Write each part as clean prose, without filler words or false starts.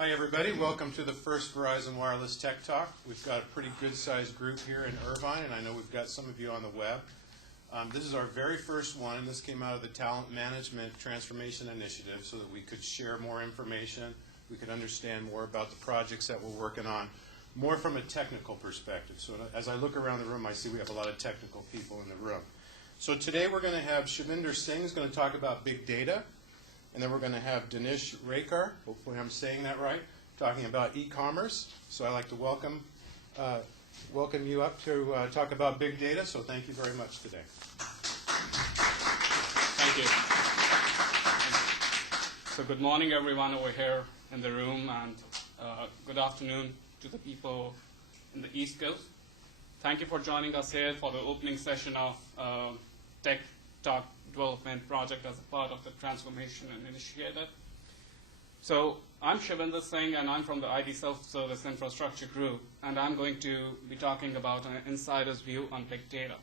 Hi everybody, welcome to the first Verizon Wireless Tech Talk. We've got a pretty good sized group here in Irvine, and I know we've got some of you on the web. This is our very first one, and this came out of the Talent Management Transformation Initiative so that we could share more information, we could understand more about the projects that we're working on, more from a technical perspective. So as I look around the room, I see we have a lot of technical people in the room. So today we're going to have Shivinder Singh is going to talk about big data. And then we're going to have Dinesh Rekar, hopefully I'm saying that right, talking about e-commerce. So I'd like to welcome you up to talk about big data. So thank you very much today. Thank you. So good morning, everyone over here in the room, and good afternoon to the people in the East Coast. Thank you for joining us here for the opening session of Tech Talk Development Project as a part of the Transformation Initiative. So I'm Shivinder Singh, and I'm from the IT Self-Service Infrastructure Group, and I'm going to be talking about an insider's view on big data.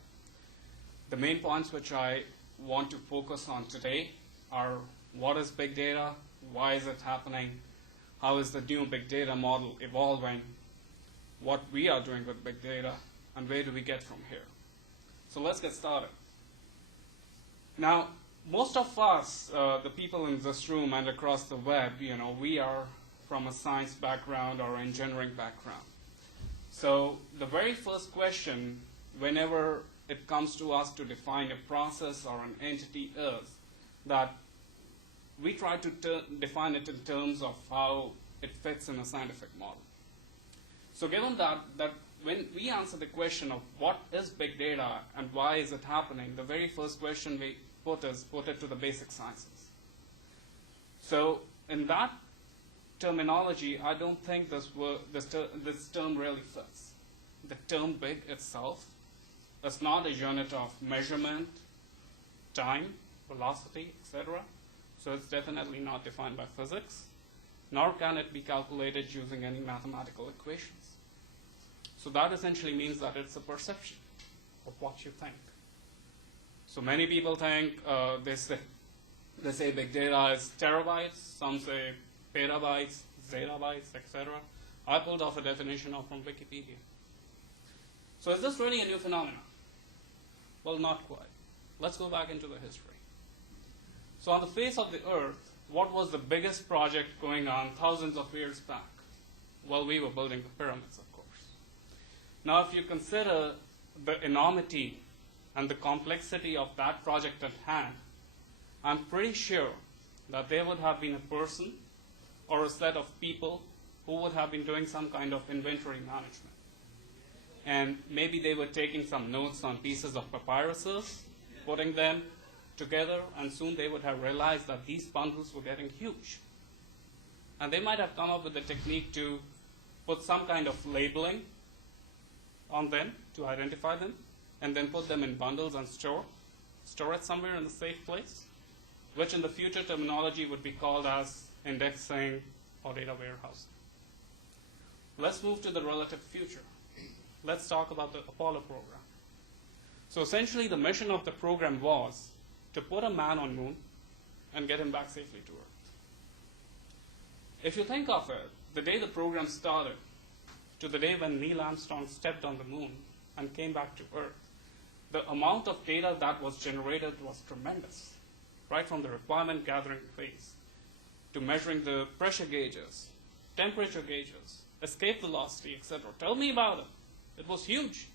The main points which I want to focus on today are what is big data, why is it happening, how is the new big data model evolving, what we are doing with big data, and where do we get from here. So let's get started. Now, most of us, the people in this room and across the web, we are from a science background or engineering background. So the very first question, whenever it comes to us to define a process or an entity, is that we try to define it in terms of how it fits in a scientific model. So given that when we answer the question of what is big data and why is it happening, the very first question we put it to the basic sciences. So in that terminology, I don't think this term really fits. The term big itself is not a unit of measurement, time, velocity, etc. So it's definitely not defined by physics, nor can it be calculated using any mathematical equations. So that essentially means that it's a perception of what you think. So many people think, they say big data is terabytes, some say petabytes, zettabytes, etc. I pulled off a definition from Wikipedia. So is this really a new phenomenon? Well, not quite. Let's go back into the history. So on the face of the earth, what was the biggest project going on thousands of years back? Well, we were building the pyramids, of course. Now, if you consider the enormity and the complexity of that project at hand, I'm pretty sure that there would have been a person or a set of people who would have been doing some kind of inventory management. And maybe they were taking some notes on pieces of papyruses, putting them together, and soon they would have realized that these bundles were getting huge. And they might have come up with a technique to put some kind of labeling on them to identify them, and then put them in bundles and store it somewhere in a safe place, which in the future terminology would be called as indexing or data warehousing. Let's move to the relative future. Let's talk about the Apollo program. So essentially the mission of the program was to put a man on moon and get him back safely to Earth. If you think of it, the day the program started to the day when Neil Armstrong stepped on the moon and came back to Earth, the amount of data that was generated was tremendous, right from the requirement gathering phase to measuring the pressure gauges, temperature gauges, escape velocity, etc. Tell me about it. It was huge.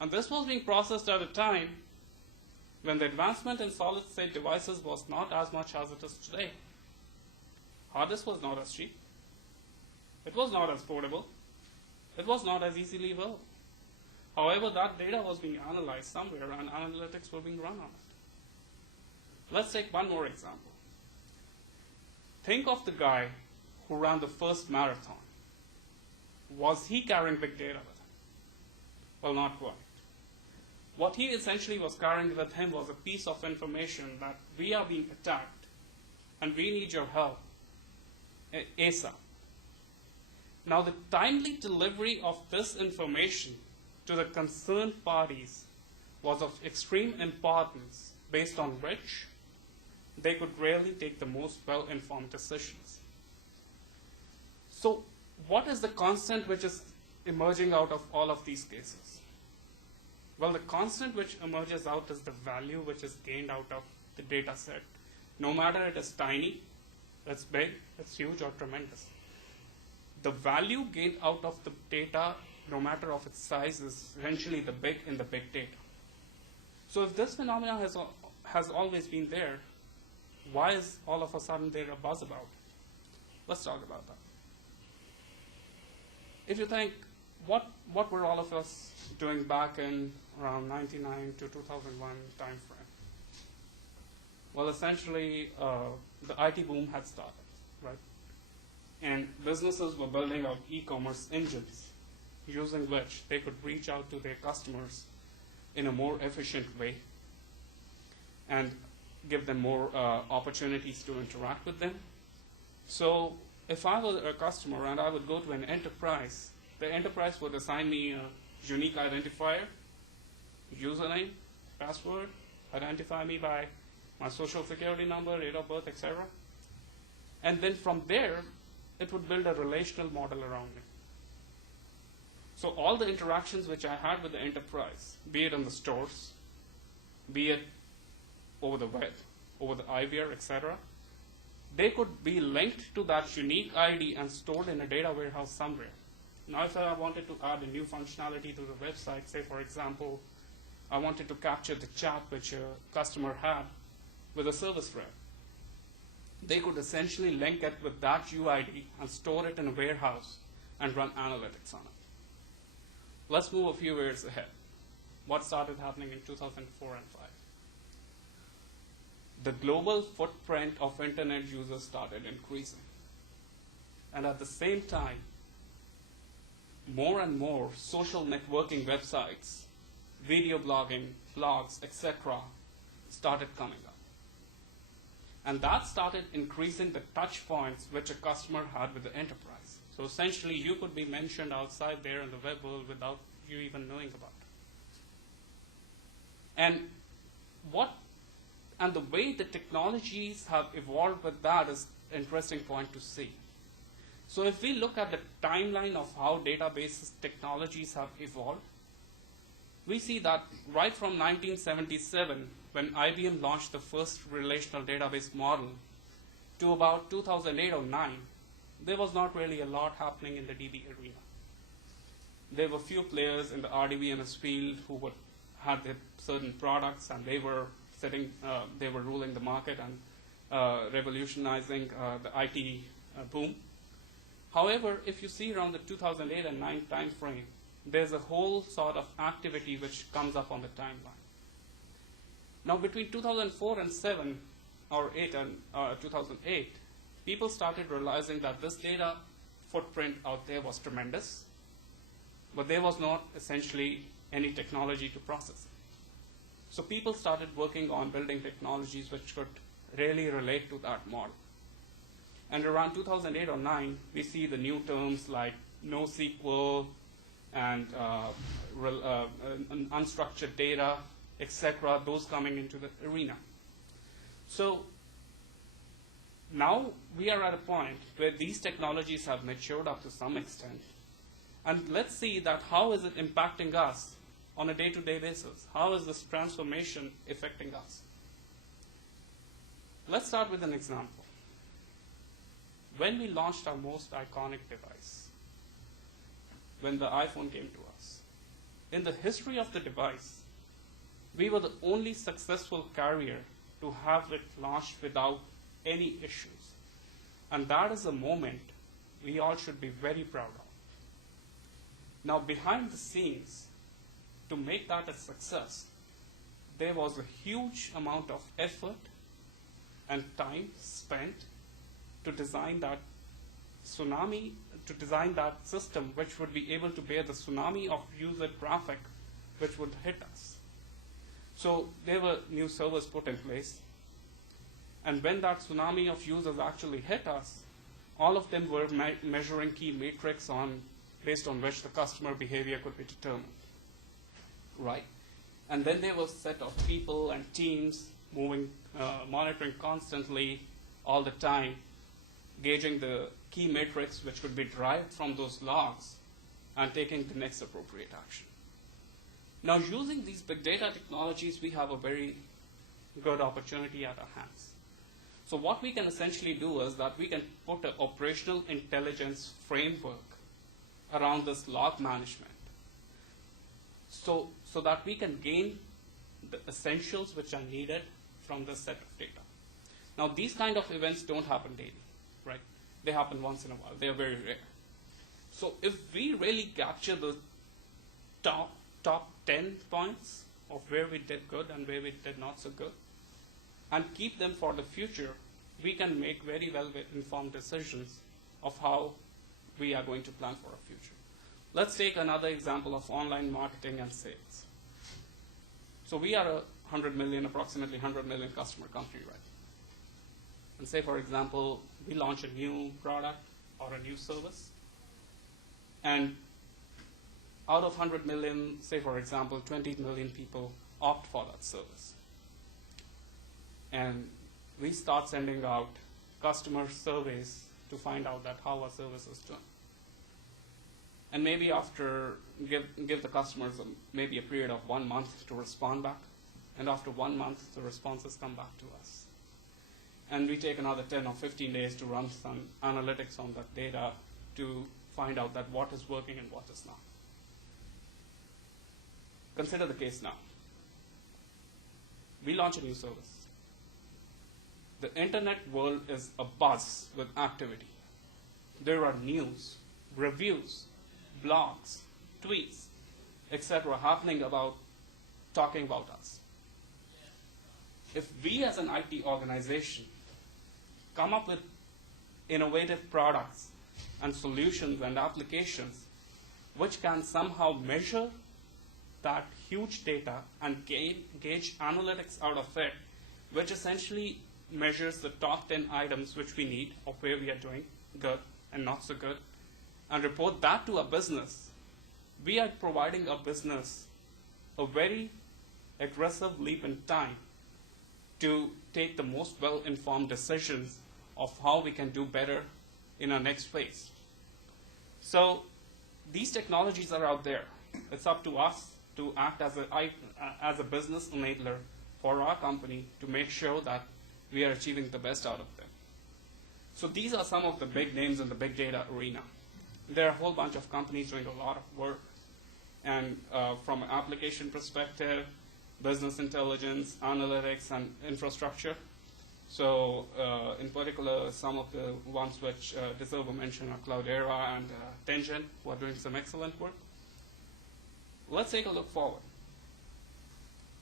And this was being processed at a time when the advancement in solid-state devices was not as much as it is today. Hard disk was not as cheap. It was not as portable. It was not as easily available. However, that data was being analyzed somewhere and analytics were being run on it. Let's take one more example. Think of the guy who ran the first marathon. Was he carrying big data with him? Well, not quite. What he essentially was carrying with him was a piece of information that we are being attacked and we need your help ASAP. Now, the timely delivery of this information to the concerned parties was of extreme importance, based on which they could really take the most well-informed decisions. So what is the constant which is emerging out of all of these cases? Well, the constant which emerges out is the value which is gained out of the data set. No matter it is tiny, it's big, it's huge, or tremendous. The value gained out of the data, no matter of its size, is essentially the big in the big data. So if this phenomenon has always been there, why is all of a sudden there a buzz about it? Let's talk about that. If you think, what were all of us doing back in around 99 to 2001 time frame? Well, essentially, the IT boom had started, right? And businesses were building out e-commerce engines using which they could reach out to their customers in a more efficient way and give them more opportunities to interact with them. So if I was a customer and I would go to an enterprise, the enterprise would assign me a unique identifier, username, password, identify me by my social security number, date of birth, etc. And then from there, it would build a relational model around me. So all the interactions which I had with the enterprise, be it in the stores, be it over the web, over the IVR, etc., they could be linked to that unique ID and stored in a data warehouse somewhere. Now, if I wanted to add a new functionality to the website, say, for example, I wanted to capture the chat which a customer had with a service rep, they could essentially link it with that UID and store it in a warehouse and run analytics on it. Let's move a few years ahead. What started happening in 2004 and 5? The global footprint of internet users started increasing. And at the same time, more and more social networking websites, video blogging, blogs, etc. started coming up. And that started increasing the touch points which a customer had with the enterprise. So essentially, you could be mentioned outside there in the web world without you even knowing about it. And the way the technologies have evolved with that is an interesting point to see. So if we look at the timeline of how database technologies have evolved, we see that right from 1977, when IBM launched the first relational database model, to about 2008 or 9, there was not really a lot happening in the DB arena. There were few players in the RDBMS field who had their certain products, and they were ruling the market and revolutionizing the IT boom. However, if you see around the 2008 and 9 time frame, there's a whole sort of activity which comes up on the timeline. Now, between 2004 and 7, or 8 and 2008, people started realizing that this data footprint out there was tremendous, but there was not essentially any technology to process it. So people started working on building technologies which could really relate to that model. And around 2008 or 9, we see the new terms like NoSQL and unstructured data, etc., those coming into the arena. So now we are at a point where these technologies have matured up to some extent. And let's see that how is it impacting us on a day-to-day basis? How is this transformation affecting us? Let's start with an example. When we launched our most iconic device, when the iPhone came to us, in the history of the device, we were the only successful carrier to have it launched without any issues. And that is a moment we all should be very proud of. Now, behind the scenes, to make that a success, there was a huge amount of effort and time spent to design that system which would be able to bear the tsunami of user traffic which would hit us. So there were new servers put in place. And when that tsunami of users actually hit us, all of them were measuring key metrics based on which the customer behavior could be determined. Right? And then there was a set of people and teams moving, monitoring constantly all the time gauging the key metrics which could be derived from those logs, and taking the next appropriate action. Now, using these big data technologies, we have a very good opportunity at our hands. So what we can essentially do is that we can put an operational intelligence framework around this log management so that we can gain the essentials which are needed from this set of data. Now, these kind of events don't happen daily, right? They happen once in a while. They are very rare. So if we really capture the top 10 points of where we did good and where we did not so good, and keep them for the future, we can make very well-informed decisions of how we are going to plan for our future. Let's take another example of online marketing and sales. So we are approximately 100 million customer country, right? And say, for example, we launch a new product or a new service, and out of 100 million, say, for example, 20 million people opt for that service. And we start sending out customer surveys to find out that how our service is doing. And maybe after, give the customers maybe a period of 1 month to respond back. And after 1 month, the responses come back to us. And we take another 10 or 15 days to run some analytics on that data to find out that what is working and what is not. Consider the case now. We launch a new service. The internet world is abuzz with activity. There are news, reviews, blogs, tweets, etc. happening talking about us. If we as an IT organization come up with innovative products and solutions and applications which can somehow measure that huge data and gauge analytics out of it, which essentially measures the top 10 items which we need of where we are doing good and not so good, and report that to a business, we are providing a business a very aggressive leap in time to take the most well-informed decisions of how we can do better in our next phase. So these technologies are out there. It's up to us to act as a business enabler for our company to make sure that we are achieving the best out of them. So these are some of the big names in the big data arena. There are a whole bunch of companies doing a lot of work, and from an application perspective, business intelligence, analytics, and infrastructure. So in particular, some of the ones which deserve a mention are Cloudera and Tangent, who are doing some excellent work. Let's take a look forward.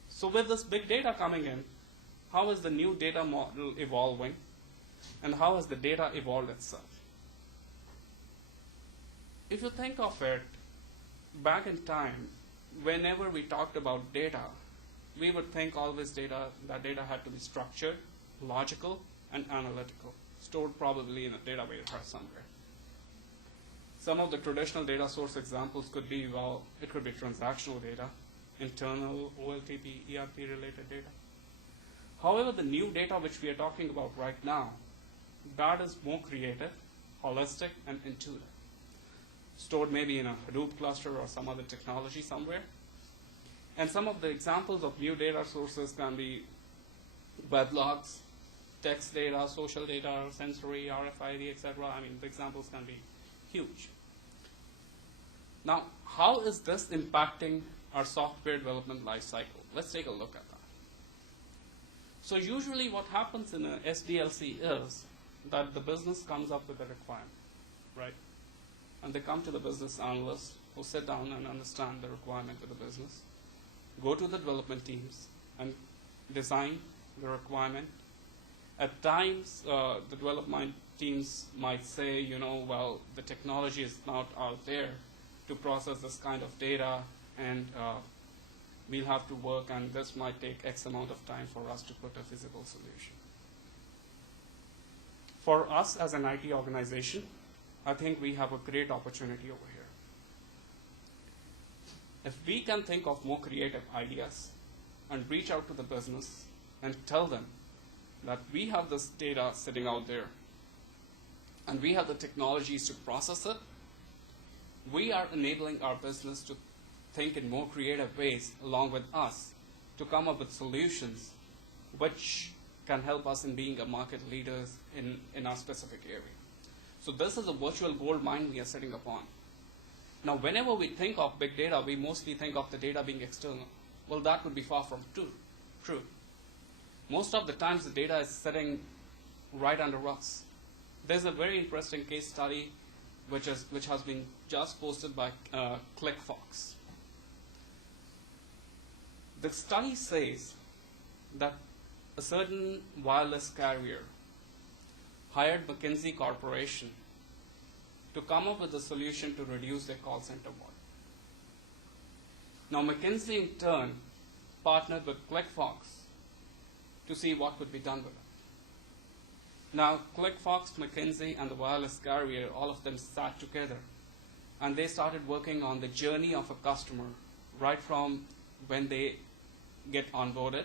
So with this big data coming in, how is the new data model evolving, and how has the data evolved itself? If you think of it, back in time, whenever we talked about data, we would think always that data had to be structured, logical, and analytical, stored probably in a data warehouse somewhere. Some of the traditional data source examples could be, well, it could be transactional data, internal OLTP, ERP-related data. However, the new data which we are talking about right now, that is more creative, holistic, and intuitive. Stored maybe in a Hadoop cluster or some other technology somewhere. And some of the examples of new data sources can be web logs, text data, social data, sensory, RFID, etc. I mean, the examples can be huge. Now, how is this impacting our software development lifecycle? Let's take a look at that. So usually what happens in a SDLC is that the business comes up with a requirement, right? And they come to the business analyst who sit down and understand the requirement of the business, go to the development teams and design the requirement. At times, the development teams might say, well, the technology is not out there to process this kind of data, and we'll have to work, and this might take X amount of time for us to put a feasible solution. For us as an IT organization, I think we have a great opportunity over here. If we can think of more creative ideas and reach out to the business and tell them that we have this data sitting out there, and we have the technologies to process it, we are enabling our business to think in more creative ways along with us to come up with solutions which can help us in being a market leaders in our specific area. So this is a virtual gold mine we are setting upon. Now, whenever we think of big data, we mostly think of the data being external. Well, that would be far from true. Most of the times, the data is sitting right under us. There's a very interesting case study which has been just posted by ClickFox. The study says that a certain wireless carrier hired McKinsey Corporation to come up with a solution to reduce their call center volume. Now, McKinsey in turn partnered with ClickFox to see what could be done with it. Now, ClickFox, McKinsey, and the wireless carrier, all of them sat together, and they started working on the journey of a customer right from when they get onboarded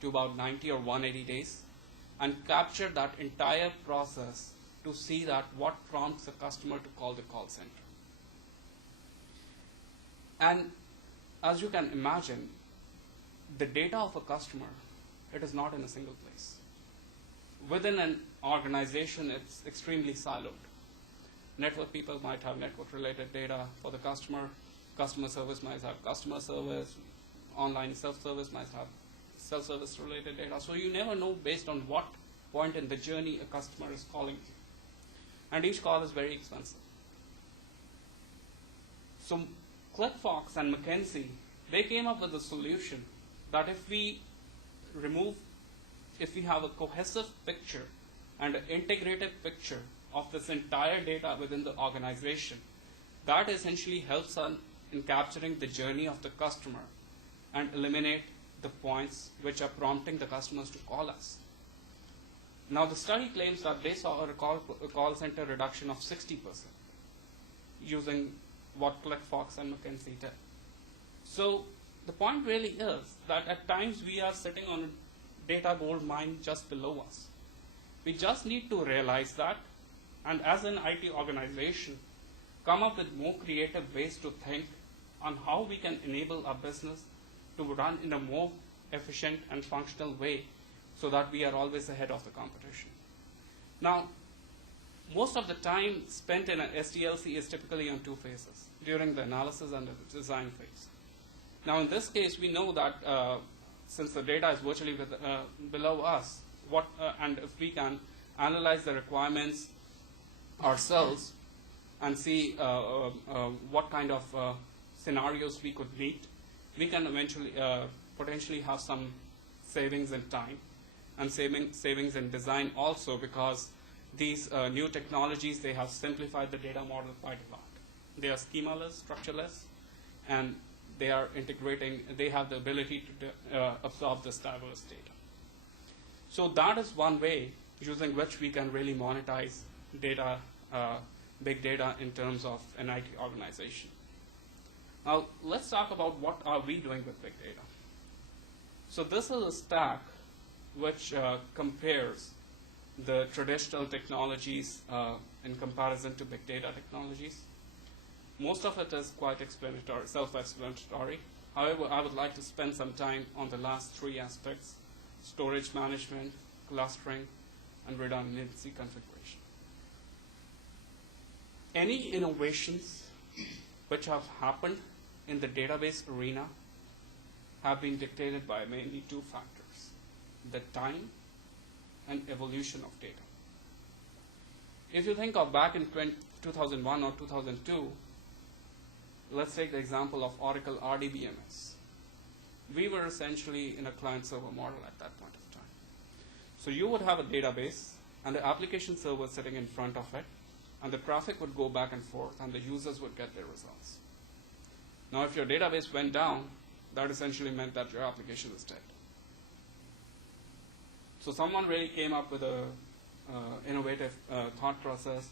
to about 90 or 180 days, and capture that entire process to see that what prompts a customer to call the call center. And as you can imagine, the data of a customer, it is not in a single place. Within an organization, it's extremely siloed. Network people might have network-related data for the customer. Customer service might have customer service. Online self-service might have self-service related data. So you never know based on what point in the journey a customer is calling you. And each call is very expensive. So ClickFox and McKinsey, they came up with a solution that if we have a cohesive picture and an integrated picture of this entire data within the organization, that essentially helps us in capturing the journey of the customer and eliminate the points which are prompting the customers to call us. Now, the study claims that they saw a call center reduction of 60% using what ClickFox and McKinsey did. So the point really is that at times we are sitting on a data gold mine just below us. We just need to realize that, and as an IT organization, come up with more creative ways to think on how we can enable our business to run in a more efficient and functional way so that we are always ahead of the competition. Now, most of the time spent in an SDLC is typically on two phases, during the analysis and the design phase. Now, in this case, we know that since the data is virtually below us, and if we can analyze the requirements ourselves and see what kind of scenarios we could meet, we can eventually potentially have some savings in time and savings in design also, because these new technologies, they have simplified the data model quite a lot. They are schemaless, structureless, and they are integrating, they have the ability to absorb this diverse data. So that is one way using which we can really monetize data, big data in terms of an IT organization. Now, let's talk about what are we doing with big data. So this is a stack which compares the traditional technologies in comparison to big data technologies. Most of it is quite explanatory, self-explanatory. However, I would like to spend some time on the last three aspects: storage management, clustering, and redundancy configuration. Any innovations which have happened in the database arena have been dictated by mainly two factors: the time and evolution of data. If you think of back in 2001 or 2002, let's take the example of Oracle RDBMS. We were essentially in a client-server model at that point of time. So you would have a database and the application server sitting in front of it, and the traffic would go back and forth, and the users would get their results. Now, if your database went down, that essentially meant that your application was dead. So someone really came up with a innovative thought process.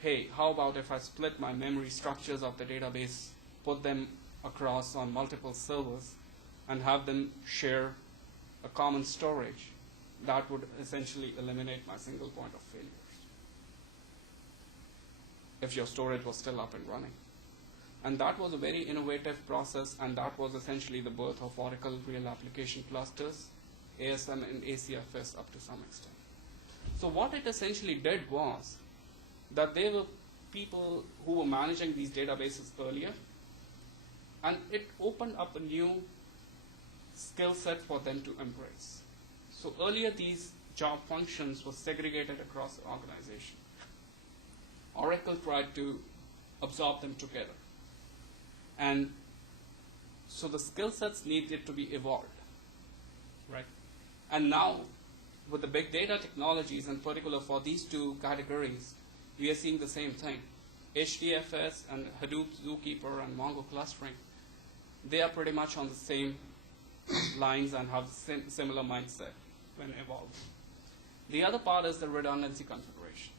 Hey, how about if I split my memory structures of the database, put them across on multiple servers, and have them share a common storage? That would essentially eliminate my single point of failures. if your storage was still up and running. And that was a very innovative process, and that was essentially the birth of Oracle Real Application Clusters, ASM and ACFS up to some extent. So what it essentially did was that there were people who were managing these databases earlier, and it opened up a new skill set for them to embrace. So earlier these job functions were segregated across the organization. Oracle tried to absorb them together. And so the skill sets needed to be evolved, right? And now, with the big data technologies, in particular for these two categories, we are seeing the same thing. HDFS and Hadoop Zookeeper and Mongo clustering, they are pretty much on the same lines and have similar mindset when evolving. The other part is the redundancy configuration.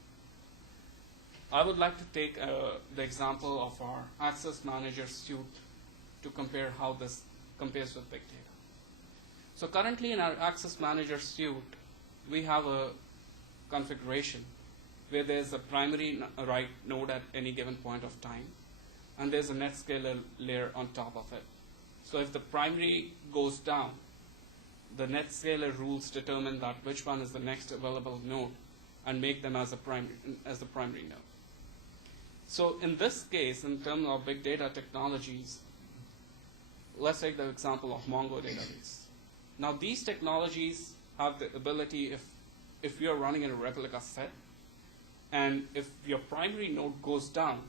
I would like to take the example of our Access Manager suite to compare how this compares with big data. So currently in our Access Manager suite, we have a configuration where there's a primary write node at any given point of time, and there's a NetScaler layer on top of it. So if the primary goes down, the NetScaler rules determine that which one is the next available node and make them as the primary node. So in this case, in terms of big data technologies, let's take the example of Mongo database. Now these technologies have the ability, if you're running in a replica set, and if your primary node goes down,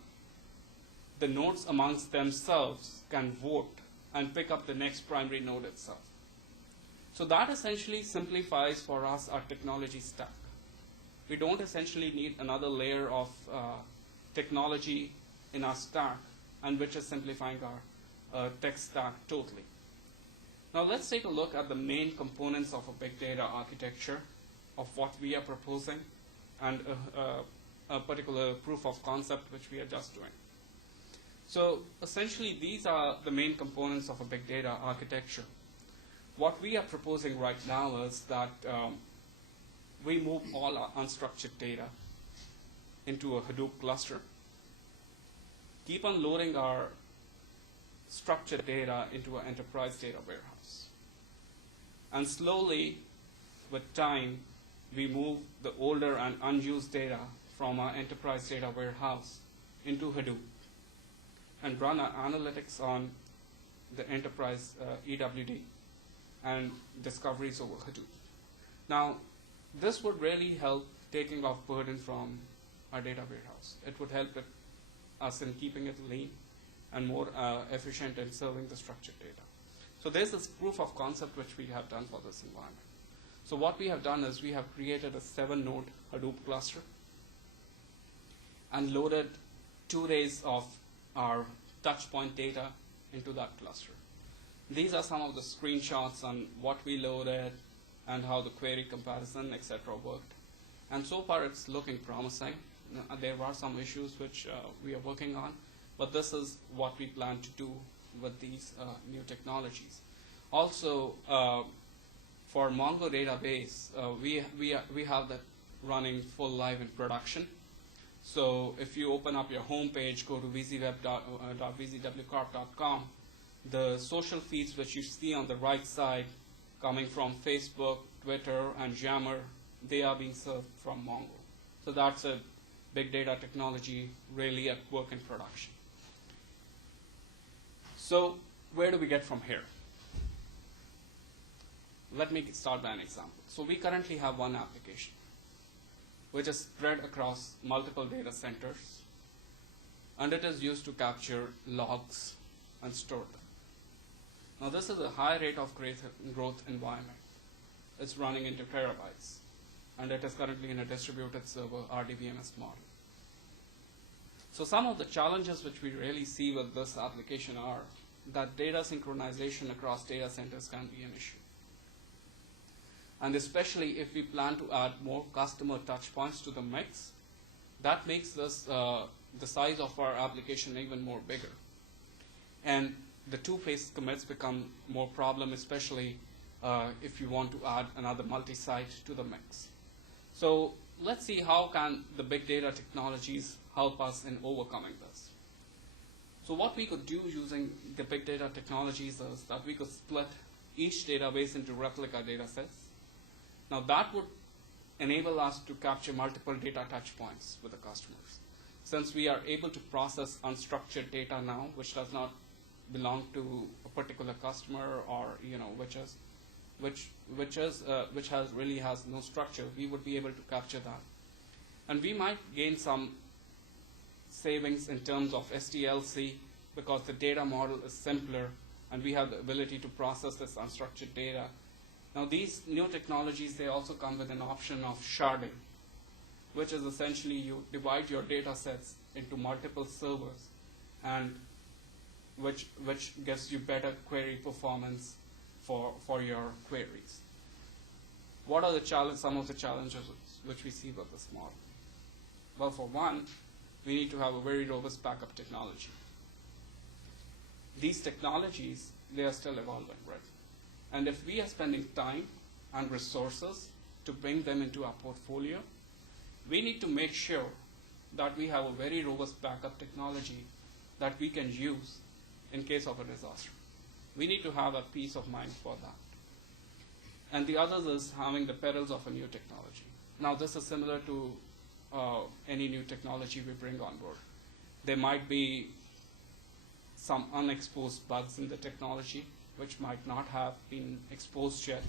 the nodes amongst themselves can vote and pick up the next primary node itself. So that essentially simplifies for us our technology stack. We don't essentially need another layer of technology in our stack, and which is simplifying our tech stack totally. Now let's take a look at the main components of a big data architecture of what we are proposing, and a particular proof of concept which we are just doing. So essentially these are the main components of a big data architecture. What we are proposing right now is that we move all our unstructured data into a Hadoop cluster, keep on loading our structured data into an enterprise data warehouse. And slowly, with time, we move the older and unused data from our enterprise data warehouse into Hadoop and run our analytics on the enterprise EWD and discoveries over Hadoop. Now, this would really help taking off burden from our data warehouse. It would help us in keeping it lean and more efficient in serving the structured data. So there's this proof of concept which we have done for this environment. So what we have done is we have created a 7-node Hadoop cluster and loaded 2 days of our touchpoint data into that cluster. These are some of the screenshots on what we loaded and how the query comparison, etc. worked. And so far it's looking promising. There are some issues which we are working on, but this is what we plan to do with these new technologies. Also, for Mongo database, we have that running full live in production. So if you open up your home page, go to vzweb.vzwcorp.com, the social feeds which you see on the right side coming from Facebook, Twitter, and Yammer, they are being served from Mongo. So that's a big data technology really at work in production. So where do we get from here? Let me start by an example. So we currently have one application which is spread across multiple data centers, and it is used to capture logs and store them. Now this is a high rate of growth environment. It's running into terabytes, and it is currently in a distributed server RDBMS model. So some of the challenges which we really see with this application are that data synchronization across data centers can be an issue. And especially if we plan to add more customer touch points to the mix, that makes this, the size of our application even more bigger. And the two-phase commits become more problem, especially if you want to add another multi-site to the mix. So let's see how can the big data technologies help us in overcoming this. So what we could do using the big data technologies is that we could split each database into replica data sets. Now that would enable us to capture multiple data touch points with the customers. Since we are able to process unstructured data now, which does not belong to a particular customer, or which really has no structure, we would be able to capture that. And we might gain some savings in terms of SDLC because the data model is simpler and we have the ability to process this unstructured data. Now these new technologies, they also come with an option of sharding, which is essentially you divide your data sets into multiple servers, and which gives you better query performance for your queries. What are some of the challenges which we see with this model? Well, for one, we need to have a very robust backup technology. These technologies, they are still evolving, right? And if we are spending time and resources to bring them into our portfolio, we need to make sure that we have a very robust backup technology that we can use in case of a disaster. We need to have a peace of mind for that. And the other is having the perils of a new technology. Now this is similar to any new technology we bring on board. There might be some unexposed bugs in the technology which might not have been exposed yet,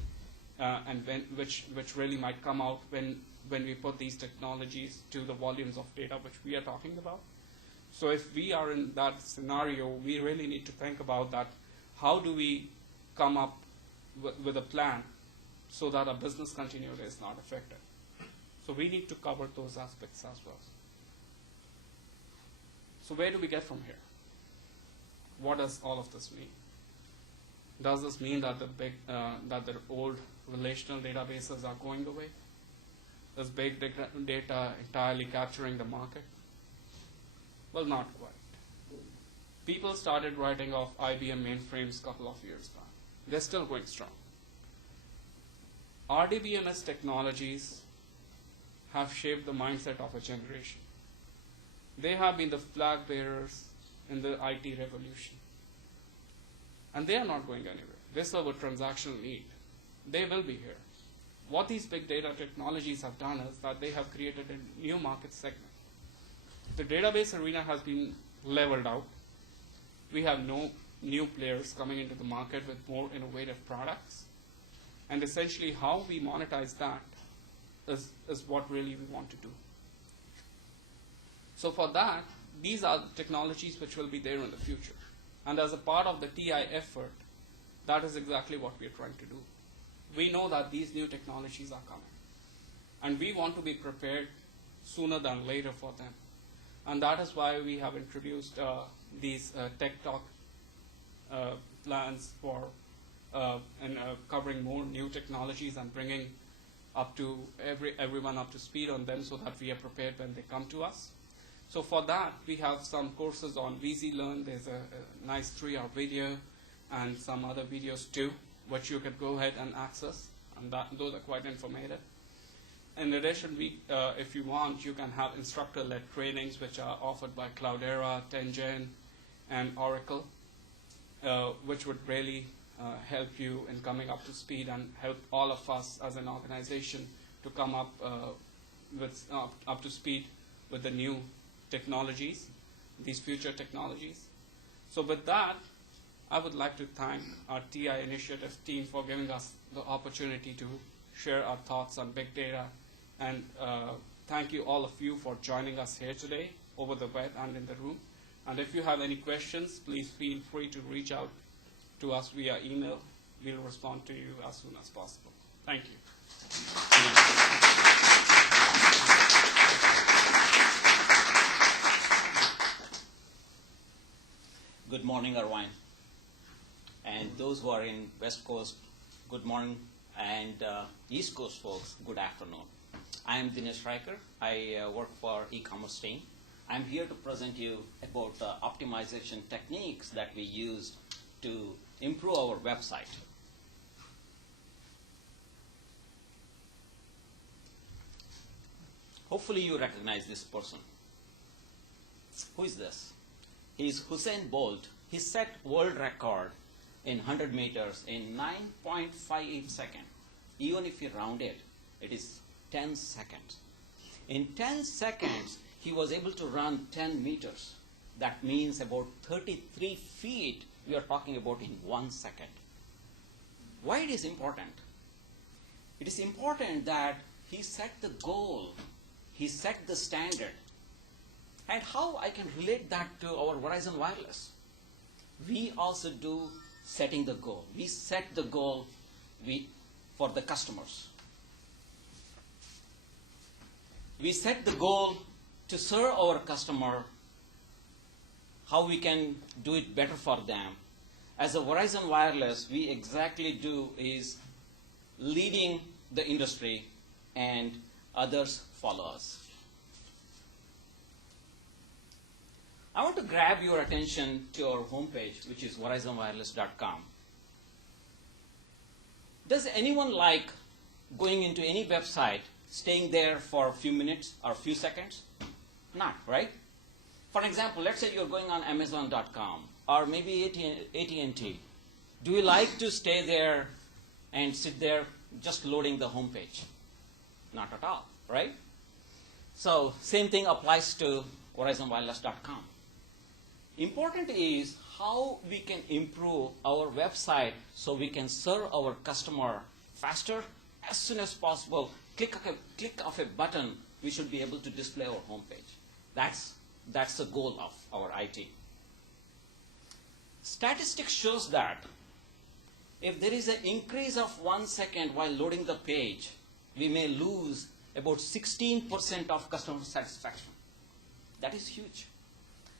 and which really might come out when we put these technologies to the volumes of data which we are talking about. So if we are in that scenario, we really need to think about that. How do we come up with a plan so that our business continuity is not affected? So we need to cover those aspects as well. So where do we get from here? What does all of this mean? Does this mean that the old relational databases are going away? Is big data entirely capturing the market? Well, not quite. People started writing off IBM mainframes a couple of years back. They're still going strong. RDBMS technologies have shaped the mindset of a generation. They have been the flag bearers in the IT revolution. And they are not going anywhere. They serve a transactional need. They will be here. What these big data technologies have done is that they have created a new market segment. The database arena has been leveled out. We have no new players coming into the market with more innovative products. And essentially how we monetize that is what really we want to do. So for that, these are the technologies which will be there in the future. And as a part of the TI effort, that is exactly what we are trying to do. We know that these new technologies are coming. And we want to be prepared sooner than later for them. And that is why we have introduced these Tech Talk plans for covering more new technologies and bringing everyone up to speed on them so that we are prepared when they come to us. So for that, we have some courses on VZLearn. There's a nice 3-hour video and some other videos too, which you can go ahead and access, and those are quite informative. In addition, if you want, you can have instructor-led trainings which are offered by Cloudera, Tengen, and Oracle, which would really help you in coming up to speed and help all of us as an organization to come up to speed with the new technologies, these future technologies. So with that, I would like to thank our TI initiative team for giving us the opportunity to share our thoughts on big data. And thank you, all of you, for joining us here today over the web and in the room. And if you have any questions, please feel free to reach out to us via email. We'll respond to you as soon as possible. Thank you. Good morning, Irvine. And those who are in West Coast, good morning. And East Coast folks, good afternoon. I am Dinesh Riker. I work for e-commerce team. I'm here to present you about the optimization techniques that we use to improve our website. Hopefully you recognize this person. Who is this? He is Usain Bolt. He set world record in 100 meters in 9.58 seconds. Even if you round it, it is 10 seconds. In 10 seconds, he was able to run 10 meters. That means about 33 feet we are talking about in 1 second. Why it is important? It is important that he set the goal. He set the standard. And how I can relate that to our Verizon Wireless? We also do setting the goal. We set the goal for the customers. We set the goal to serve our customer, how we can do it better for them. As a Verizon Wireless, we exactly do is leading the industry and others follow us. I want to grab your attention to our homepage, which is verizonwireless.com. Does anyone like going into any website, staying there for a few minutes or a few seconds? Not, right? For example, let's say you're going on Amazon.com or maybe AT&T. Do you like to stay there and sit there just loading the homepage? Not at all, right? So same thing applies to verizonwireless.com. Important is how we can improve our website so we can serve our customer faster. As soon as possible, click of a button, we should be able to display our homepage. That's the goal of our IT. Statistics shows that if there is an increase of 1 second while loading the page, we may lose about 16% of customer satisfaction. That is huge.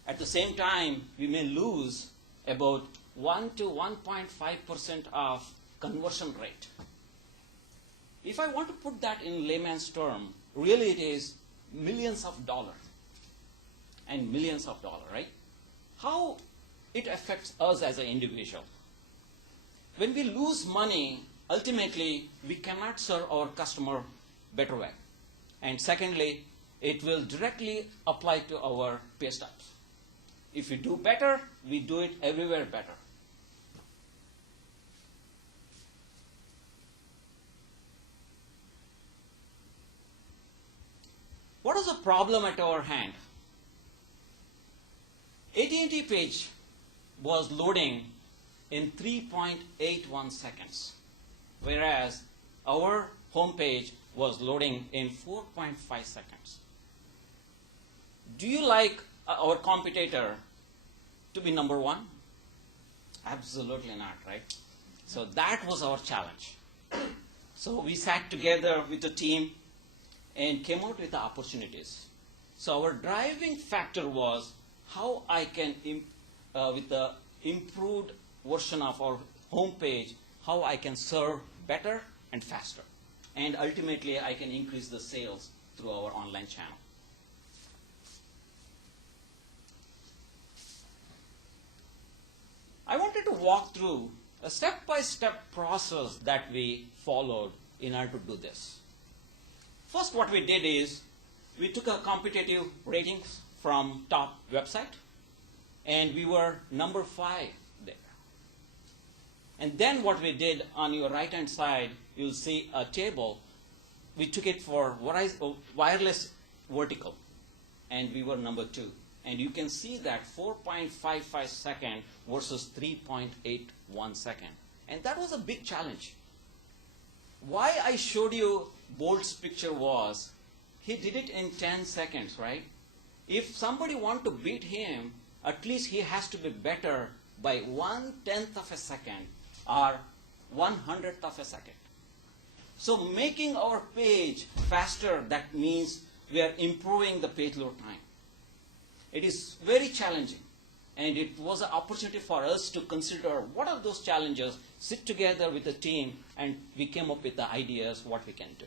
At the same time, we may lose about 1 to 1.5% of conversion rate. If I want to put that in layman's term, really it is millions of dollars and millions of dollars, right? How it affects us as an individual. When we lose money, ultimately, we cannot serve our customer better way. And secondly, it will directly apply to our pay stubs. If we do better, we do it everywhere better. What is the problem at our hand? AT&T page was loading in 3.81 seconds, whereas our home page was loading in 4.5 seconds. Do you like our competitor to be number one? Absolutely not, right? So that was our challenge. So we sat together with the team and came out with the opportunities. So our driving factor was how I can, with the improved version of our homepage, how I can serve better and faster. And ultimately, I can increase the sales through our online channel. I wanted to walk through a step-by-step process that we followed in order to do this. First, what we did is we took a competitive ratings from top website, and we were number 5 there. And then what we did on your right-hand side, you'll see a table. We took it for wireless vertical, and we were number 2. And you can see that 4.55 second versus 3.81 second. And that was a big challenge. Why I showed you Bolt's picture was, he did it in 10 seconds, right? If somebody wants to beat him, at least he has to be better by 1/10 of a second or 1/100th of a second. So making our page faster, that means we are improving the page load time. It is very challenging, and it was an opportunity for us to consider what are those challenges, sit together with the team, and we came up with the ideas what we can do.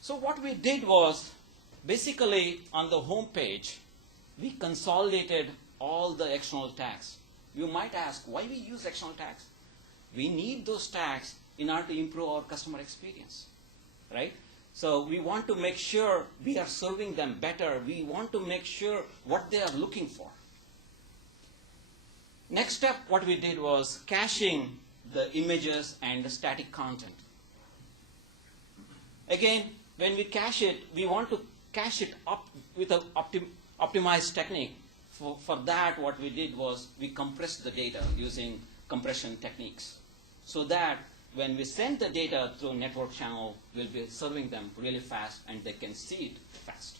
So what we did was, basically on the home page, we consolidated all the external tags. You might ask, why we use external tags? We need those tags in order to improve our customer experience, right? So we want to make sure we are serving them better. We want to make sure what they are looking for. Next step, what we did was caching the images and the static content. Again, when we cache it, we want to cache it up with an optimized technique. For that, what we did was we compressed the data using compression techniques, so that when we send the data through network channel, we'll be serving them really fast and they can see it fast.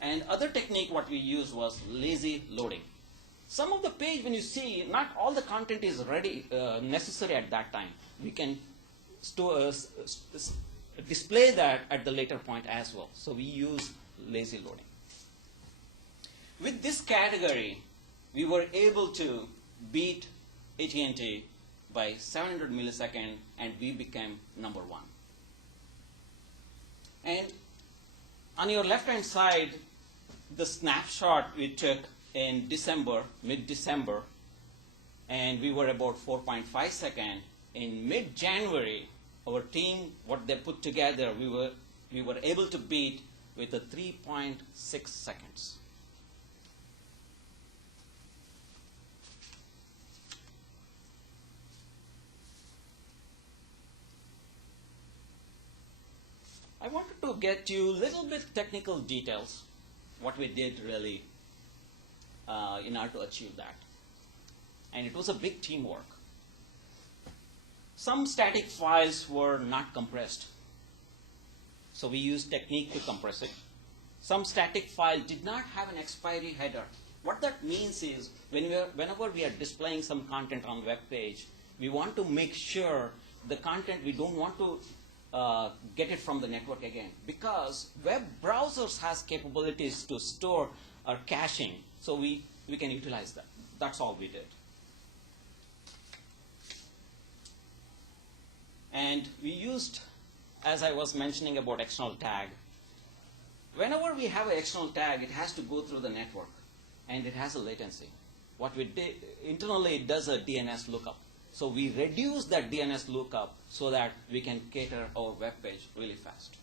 And other technique what we used was lazy loading. Some of the page, when you see, not all the content is ready, necessary at that time. We can display that at the later point as well. So we use lazy loading. With this category, we were able to beat AT&T by 700 milliseconds, and we became number one. And on your left-hand side, the snapshot we took in December, mid-December, and we were about 4.5 seconds. In mid-January, our team, what they put together, we were able to beat with a 3.6 seconds. I wanted to get you a little bit technical details, what we did really in order to achieve that. And it was a big teamwork. Some static files were not compressed, so we used technique to compress it. Some static file did not have an expiry header. What that means is whenever we are displaying some content on web page, we want to make sure the content, we don't want to get it from the network again, because web browsers has capabilities to store or caching, so we can utilize that. That's all we did. And we used, as I was mentioning about external tag, whenever we have an external tag, it has to go through the network, and it has a latency. What we did, internally it does a DNS lookup. So we reduce that DNS lookup so that we can cater our web page really fast.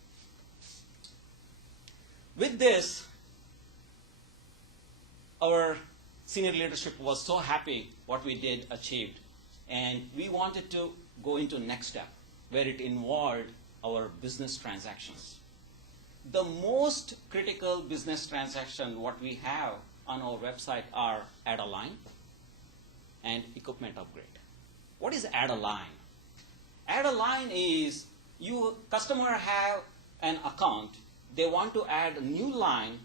With this, our senior leadership was so happy what we did achieved, and we wanted to go into next step, where it involved our business transactions. The most critical business transaction what we have on our website are add a line and equipment upgrade. What is add a line? Add a line is customer have an account. They want to add a new line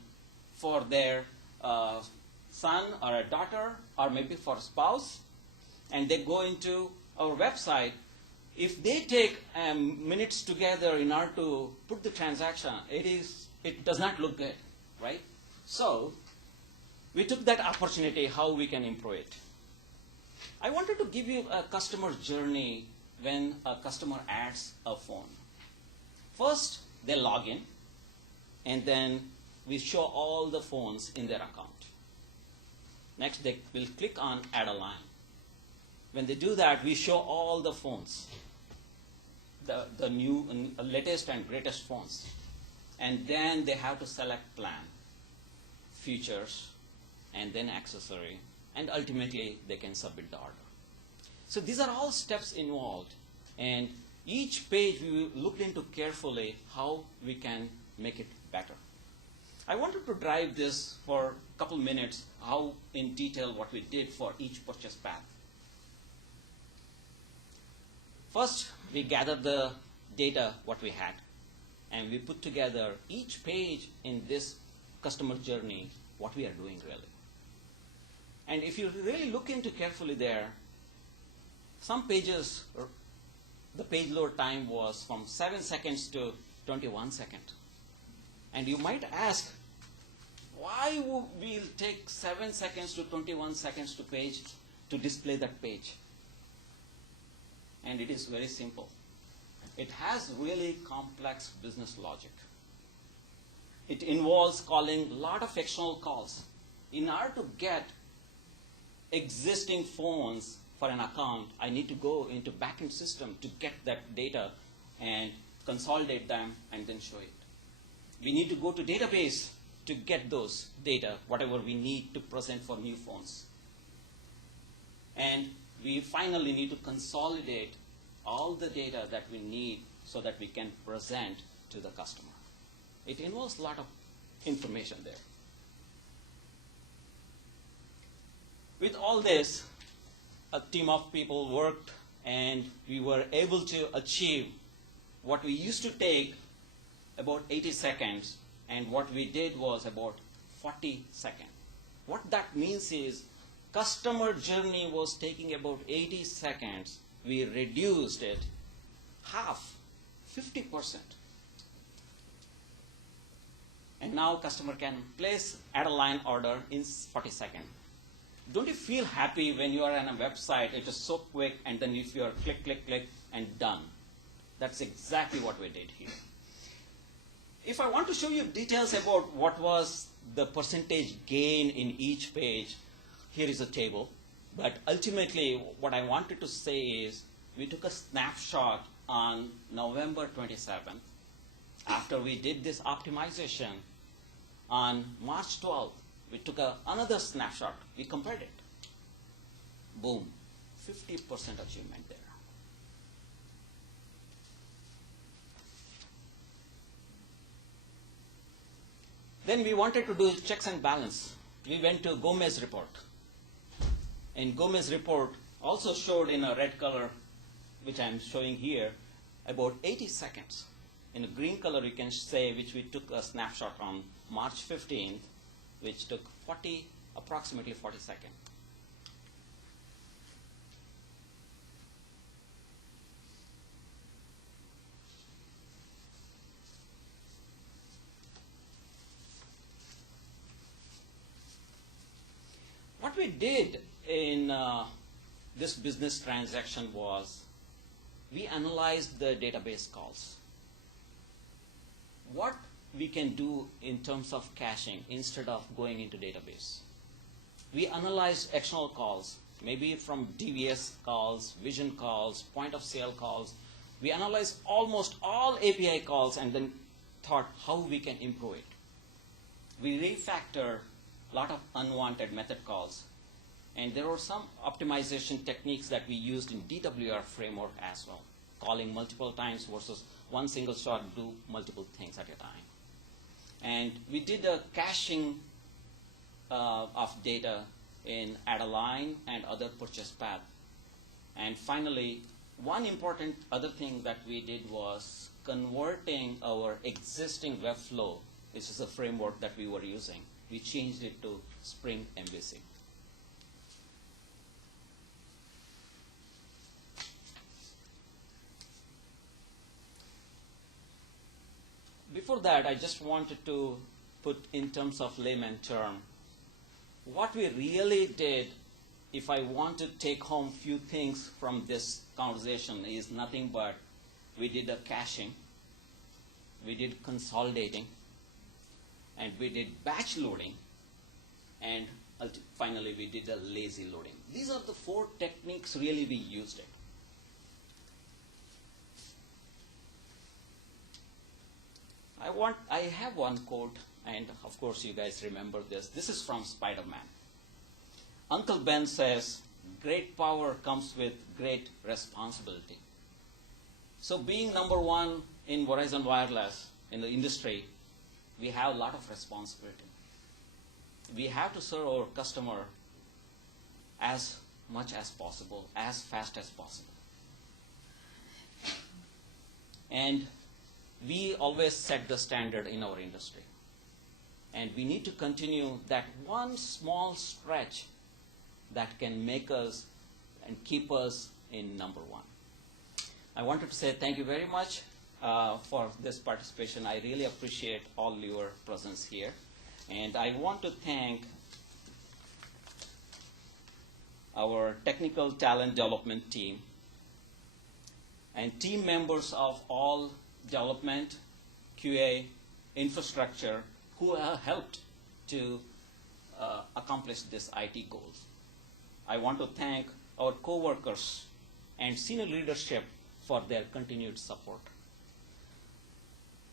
for their son or a daughter, or maybe for a spouse, and they go into our website. If they take minutes together in order to put the transaction, it does not look good, right? So we took that opportunity how we can improve it. I wanted to give you a customer journey when a customer adds a phone. First, they log in, and then we show all the phones in their account. Next, they will click on add a line. When they do that, we show all the phones, the new, latest and greatest phones. And then they have to select plan, features, and then accessory, and ultimately they can submit the order. So these are all steps involved, and each page we looked into carefully how we can make it better. I wanted to drive this for a couple minutes, how in detail what we did for each purchase path. First, we gathered the data what we had, and we put together each page in this customer journey, what we are doing really. And if you really look into carefully there, some pages, the page load time was from 7 seconds to 21 seconds. And you might ask, why would we take 7 seconds to 21 seconds to display that page? And it is very simple. It has really complex business logic. It involves calling a lot of external calls in order to get existing phones for an account, I need to go into backend system to get that data and consolidate them and then show it. We need to go to database to get those data, whatever we need to present for new phones. And we finally need to consolidate all the data that we need so that we can present to the customer. It involves a lot of information there. With all this, a team of people worked, and we were able to achieve what we used to take about 80 seconds, and what we did was about 40 seconds. What that means is customer journey was taking about 80 seconds. We reduced it half, 50%. And now customer can place, add a line order in 40 seconds. Don't you feel happy when you are on a website, it is so quick, and then if you are click, click, click, and done? That's exactly what we did here. If I want to show you details about what was the percentage gain in each page, here is a table. But ultimately, what I wanted to say is, we took a snapshot on November 27th. After we did this optimization, on March 12th, we took another snapshot. We compared it. Boom, 50% achievement there. Then we wanted to do checks and balance. We went to Gomez report. And Gomez report also showed in a red color, which I'm showing here, about 80 seconds. In a green color, you can say, which we took a snapshot on March 15th, which took approximately 40 seconds. What we did in this business transaction was we analyzed the database calls. What we can do in terms of caching instead of going into database. We analyzed external calls, maybe from DVS calls, vision calls, point of sale calls. We analyzed almost all API calls and then thought how we can improve it. We refactored a lot of unwanted method calls. And there were some optimization techniques that we used in DWR framework as well, calling multiple times versus one single shot, do multiple things at a time. And we did a caching of data in add a line and other purchase path. And finally, one important other thing that we did was converting our existing Webflow, which is a framework that we were using. We changed it to Spring MVC. Before that, I just wanted to put in terms of layman term, what we really did, if I want to take home few things from this conversation, is nothing but we did a caching, we did consolidating, and we did batch loading, and finally we did a lazy loading. These are the 4 techniques really we used it. I have one quote, and of course you guys remember this. This is from Spider-Man. Uncle Ben says, great power comes with great responsibility. So being number 1 in Verizon Wireless in the industry, we have a lot of responsibility. We have to serve our customer as much as possible, as fast as possible. And we always set the standard in our industry. And we need to continue that one small stretch that can make us and keep us in number 1. I wanted to say thank you very much for this participation. I really appreciate all your presence here. And I want to thank our technical talent development team and team members of all development, QA, infrastructure, who have helped to accomplish this IT goals. I want to thank our co-workers, and senior leadership for their continued support.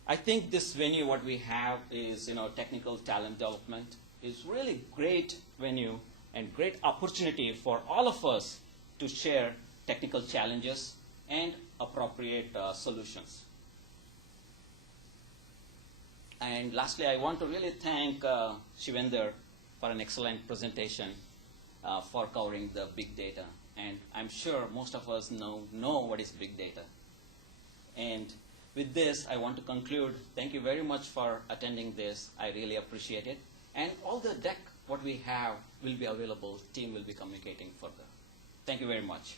I think this venue, what we have is, technical talent development is really great venue and great opportunity for all of us to share technical challenges and appropriate solutions. And lastly, I want to really thank Shivinder for an excellent presentation for covering the big data. And I'm sure most of us know what is big data. And with this, I want to conclude. Thank you very much for attending this. I really appreciate it. And all the deck, what we have, will be available. Team will be communicating further. Thank you very much.